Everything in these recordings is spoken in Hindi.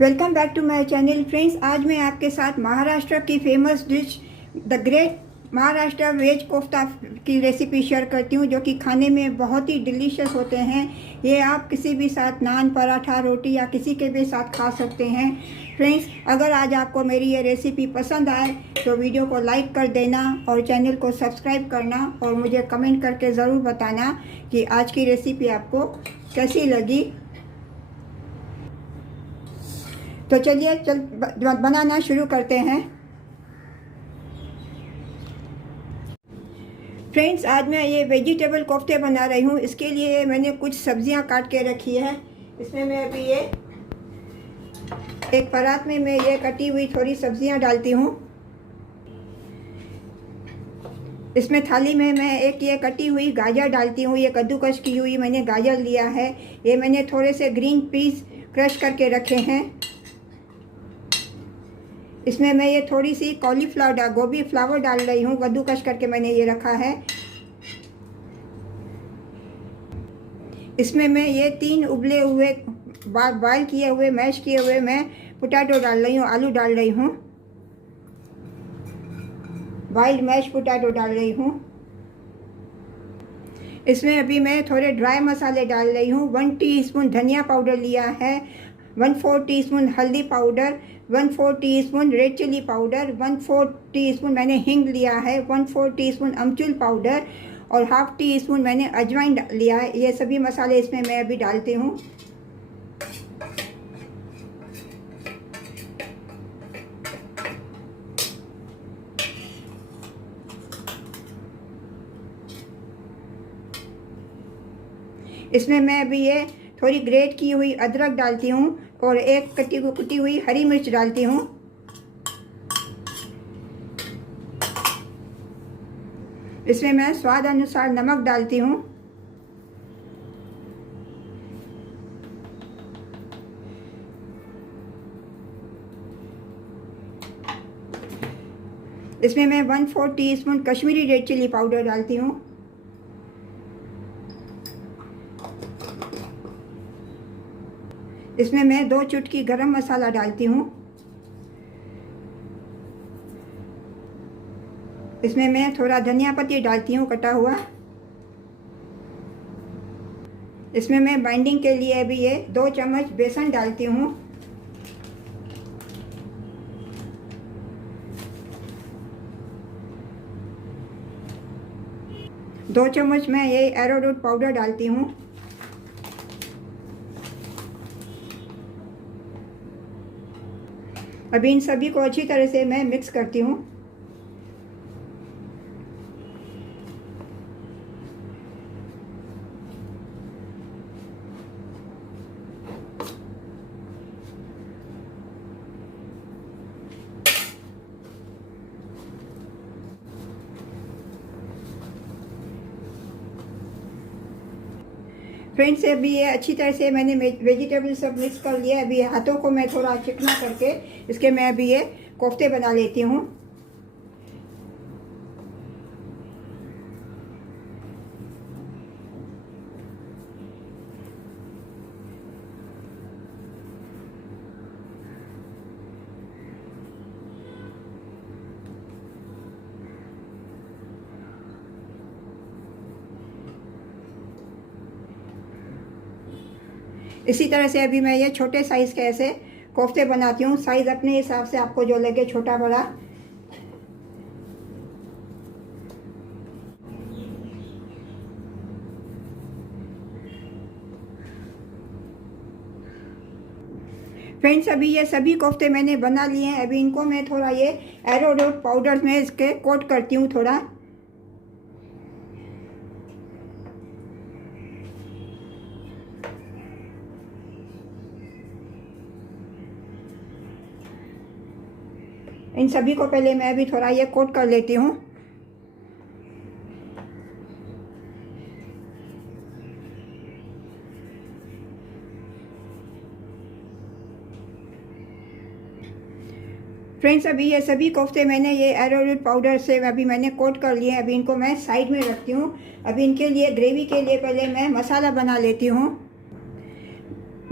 Welcome back to my channel friends. आज मैं आपके साथ महाराष्ट्र की famous dish the great Maharashtra veg kofta की रेसिपी शेयर करती हूँ, जो कि खाने में बहुत ही डिलीशियस होते हैं। ये आप किसी भी साथ नान, पराठा, रोटी या किसी के भी साथ खा सकते हैं। फ्रेंड्स, अगर आज आपको मेरी ये रेसिपी पसंद आए तो वीडियो को लाइक कर देना और चैनल को सब्सक्राइब करना और मुझे कमेंट करके ज़रूर बताना कि आज की रेसिपी आपको कैसी लगी। तो चलिए बनाना शुरू करते हैं। फ्रेंड्स, आज मैं ये वेजिटेबल कोफ्ते बना रही हूँ। इसके लिए मैंने कुछ सब्जियाँ काट के रखी है। इसमें मैं अभी ये एक परात में मैं ये कटी हुई थोड़ी सब्जियाँ डालती हूँ। इसमें थाली में मैं एक ये कटी हुई गाजर डालती हूँ। ये कद्दूकस की हुई मैंने गाजर लिया है। ये मैंने थोड़े से ग्रीन पीस क्रश करके रखे हैं। इसमें मैं ये थोड़ी सी कॉलीफ्लावर गोभी फ्लावर डाल रही हूँ। कद्दूकस करके मैंने ये रखा है। इसमें मैं ये 3 उबले हुए बॉयल किए हुए मैश किए हुए मैं पोटैटो डाल रही हूँ, आलू डाल रही हूँ, बॉइल्ड मैश पोटैटो डाल रही हूँ। इसमें अभी मैं थोड़े ड्राई मसाले डाल रही हूँ। 1 टीस्पून धनिया पाउडर लिया है, 1/4 टीस्पून हल्दी powder, 1/4 teaspoon red chilli powder, 1/4 teaspoon मैंने हींग लिया है, 1/4 टीस्पून अमचूर पाउडर और 1/2 टीस्पून मैंने अजवाइन लिया है। ये सभी मसाले इसमें मैं अभी डालती हूँ। इसमें मैं अभी ये थोड़ी ग्रेट की हुई अदरक डालती हूँ और एक कुटी हुई हरी मिर्च डालती हूँ। इसमें मैं स्वाद अनुसार नमक डालती हूँ। इसमें मैं 1/4 teaspoon Kashmiri red chilli powder डालती हूँ। इसमें मैं 2 चुटकी गरम मसाला डालती हूँ। इसमें मैं थोड़ा धनिया पत्ती डालती हूँ कटा हुआ। इसमें मैं बाइंडिंग के लिए अभी ये 2 चम्मच बेसन डालती हूँ। दो चम्मच मैं ये एरोरूट पाउडर डालती हूँ। अभी इन सभी को अच्छी तरह से मैं मिक्स करती हूँ। फ्रेंड्स, अभी ये अच्छी तरह से मैंने वेजिटेबल सब मिक्स कर लिया। अभी हाथों को मैं थोड़ा चिकना करके इसके मैं अभी ये कोफ्ते बना लेती हूँ। इसी तरह से अभी मैं ये छोटे साइज़ के ऐसे कोफ्ते बनाती हूँ। साइज़ अपने हिसाब से आपको जो लगे, छोटा बड़ा। फ्रेंड्स, अभी ये सभी कोफ्ते मैंने बना लिए हैं। अभी इनको मैं थोड़ा ये एरोरूट पाउडर में इसके कोट करती हूँ थोड़ा। इन सभी को पहले मैं अभी थोड़ा ये कोट कर लेती हूँ। फ्रेंड्स, अभी ये सभी कोफ्ते मैंने ये एरोरूट पाउडर से अभी मैंने कोट कर लिए हैं। अभी इनको मैं साइड में रखती हूँ। अभी इनके लिए ग्रेवी के लिए पहले मैं मसाला बना लेती हूँ।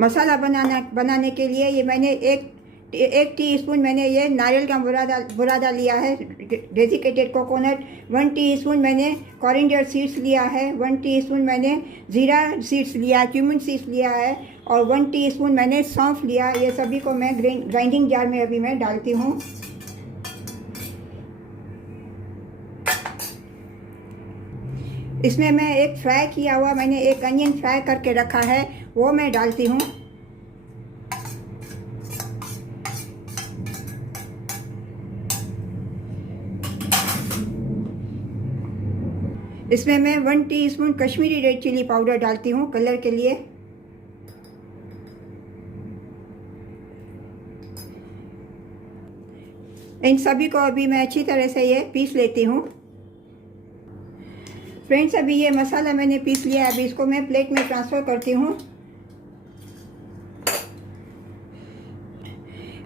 मसाला बनाने के लिए ये मैंने एक टीस्पून मैंने ये नारियल का बुरादा लिया है, डेसिकेटेड कोकोनट। 1 टीस्पून मैंने कोरिएंडर सीड्स लिया है। 1 टीस्पून मैंने जीरा सीड्स लिया, क्यूमिन सीड्स लिया है, और 1 टीस्पून मैंने सौंफ लिया। ये सभी को मैं ग्राइंडिंग जार में अभी मैं डालती हूँ। इसमें मैं एक फ्राई किया हुआ मैंने एक अनियन फ्राई करके रखा है, वो मैं डालती हूँ। इसमें मैं 1 teaspoon Kashmiri red chilli powder डालती हूँ कलर के लिए। इन सभी को अभी मैं अच्छी तरह से ये पीस लेती हूँ। फ्रेंड्स, अभी ये मसाला मैंने पीस लिया है, अभी इसको मैं प्लेट में ट्रांसफ़र करती हूँ।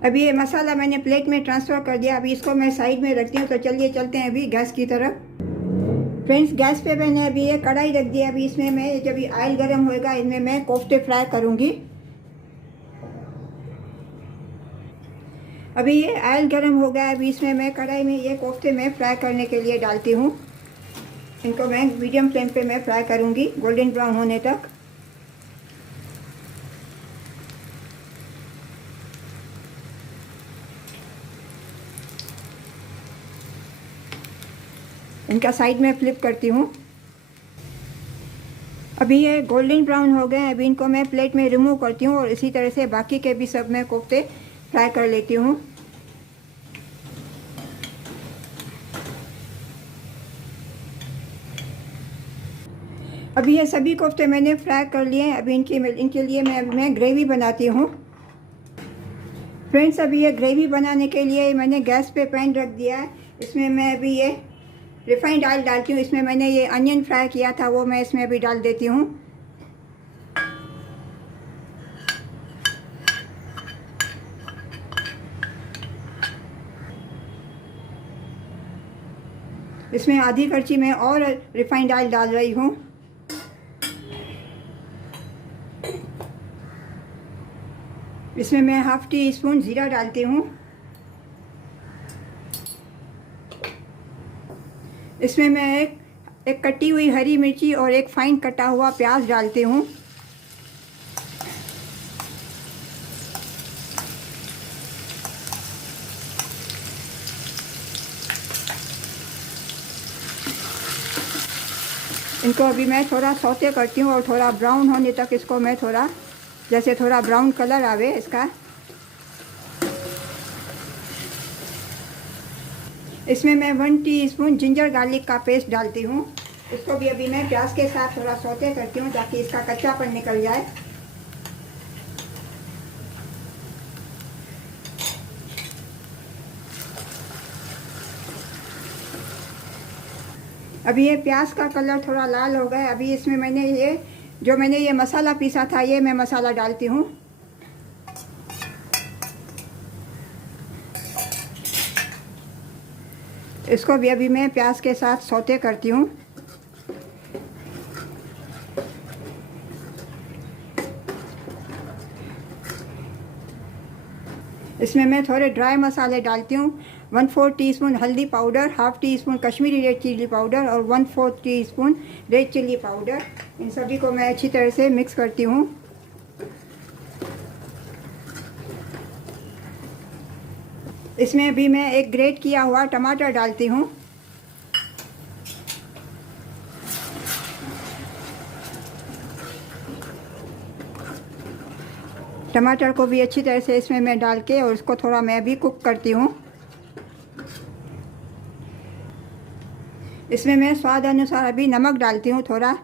अभी ये मसाला मैंने प्लेट में ट्रांसफ़र कर दिया, अभी इसको मैं साइड में रखती हूँ। तो चलिए चलते हैं अभी गैस की तरफ। फ्रेंड्स, गैस पे मैंने अभी ये कढ़ाई रख दिया। अभी इसमें मैं जब ये ऑयल गर्म होएगा, इनमें मैं कोफ्ते फ्राई करूँगी। अभी ये ऑयल गर्म हो गया, अभी इसमें मैं कढ़ाई में ये कोफ्ते में फ्राई करने के लिए डालती हूँ। इनको मैं मीडियम फ्लेम पे मैं फ्राई करूँगी गोल्डन ब्राउन होने तक। इनका साइड में फ्लिप करती हूँ। अभी ये गोल्डन ब्राउन हो गए, अभी इनको मैं प्लेट में रिमूव करती हूँ और इसी तरह से बाकी के भी सब मैं कोफ्ते फ्राई कर लेती हूँ। अभी ये सभी कोफ्ते मैंने फ्राई कर लिए हैं। अभी इनके लिए मैं ग्रेवी बनाती हूँ। फ्रेंड्स, अभी ये ग्रेवी बनाने के लिए मैंने गैस पे पैन रख दिया है। इसमें मैं अभी ये रिफाइंड ऑयल डालती हूँ। इसमें मैंने ये अनियन फ्राई किया था, वो मैं इसमें अभी डाल देती हूँ। इसमें आधी कड़छी में और रिफाइंड ऑयल डाल रही हूँ। इसमें मैं हाफ टी स्पून जीरा डालती हूँ। इसमें मैं एक कटी हुई हरी मिर्ची और एक फाइन कटा हुआ प्याज डालती हूँ। इनको अभी मैं थोड़ा सौते करती हूँ और थोड़ा ब्राउन होने तक इसको मैं थोड़ा ब्राउन कलर आवे इसका। इसमें मैं 1 टीस्पून जिंजर गार्लिक का पेस्ट डालती हूँ। इसको भी अभी मैं प्याज के साथ थोड़ा सौते करती हूँ ताकि इसका कच्चापन निकल जाए। अभी ये प्याज का कलर थोड़ा लाल हो गया। अभी इसमें मैंने ये मसाला पीसा था, ये मैं मसाला डालती हूँ। इसको भी अभी मैं प्याज के साथ सौते करती हूँ। इसमें मैं थोड़े ड्राई मसाले डालती हूँ। 1/4 टीस्पून हल्दी powder, half tea spoon Kashmiri red chilli powder और 1/4 टीस्पून रेड चिली पाउडर। इन सभी को मैं अच्छी तरह से मिक्स करती हूँ। इसमें भी मैं एक ग्रेट किया हुआ टमाटर डालती हूँ। टमाटर को भी अच्छी तरह से इसमें मैं डाल के और इसको थोड़ा मैं भी कुक करती हूँ। इसमें मैं स्वाद अनुसार अभी नमक डालती हूँ थोड़ा।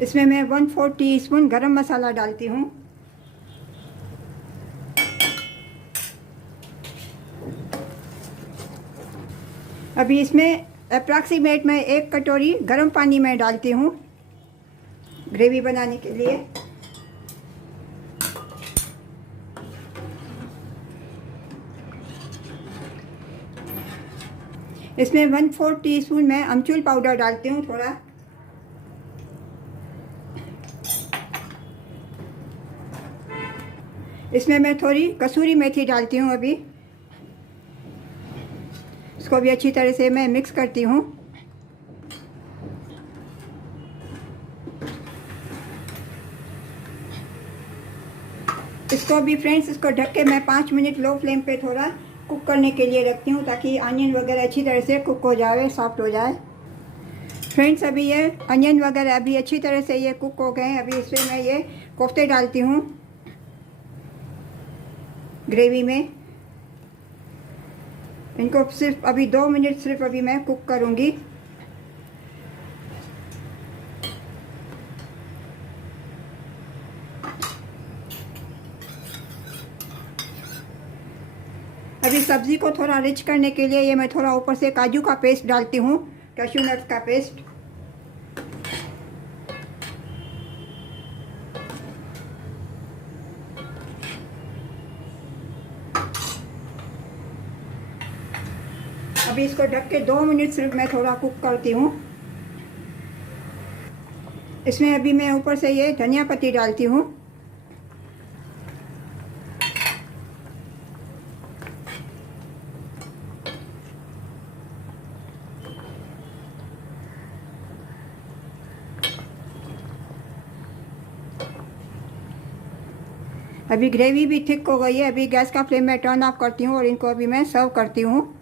इसमें मैं 1/4 टीस्पून गरम मसाला डालती हूँ। अभी इसमें अप्रॉक्सीमेट मैं 1 कटोरी गर्म पानी में डालती हूँ ग्रेवी बनाने के लिए। इसमें 1/4 टीस्पून मैं अमचूर पाउडर डालती हूँ थोड़ा। इसमें मैं थोड़ी कसूरी मेथी डालती हूँ अभी। इसको भी अच्छी तरह से मैं मिक्स करती हूँ। इसको भी फ्रेंड्स, इसको ढक के मैं 5 मिनट लो फ्लेम पे थोड़ा कुक करने के लिए रखती हूँ, ताकि अनियन वगैरह अच्छी तरह से कुक हो जाए, सॉफ्ट हो जाए। फ्रेंड्स, अभी ये अनियन वगैरह अभी अच्छी तरह से ये कुक हो गए हैं। अभी इसमें मैं ये कोफ्ते डालती हूँ ग्रेवी में। इनको सिर्फ अभी 2 मिनट सिर्फ अभी मैं कुक करूँगी। अभी सब्ज़ी को थोड़ा रिच करने के लिए ये मैं थोड़ा ऊपर से काजू का पेस्ट डालती हूँ, कैश्यू नट्स का पेस्ट। अभी इसको ढक के 2 मिनट सिर्फ मैं थोड़ा कुक करती हूँ। इसमें अभी मैं ऊपर से ये धनिया पत्ती डालती हूँ। अभी ग्रेवी भी थिक हो गई है। अभी गैस का फ्लेम मैं टर्न ऑफ करती हूँ और इनको अभी मैं सर्व करती हूँ।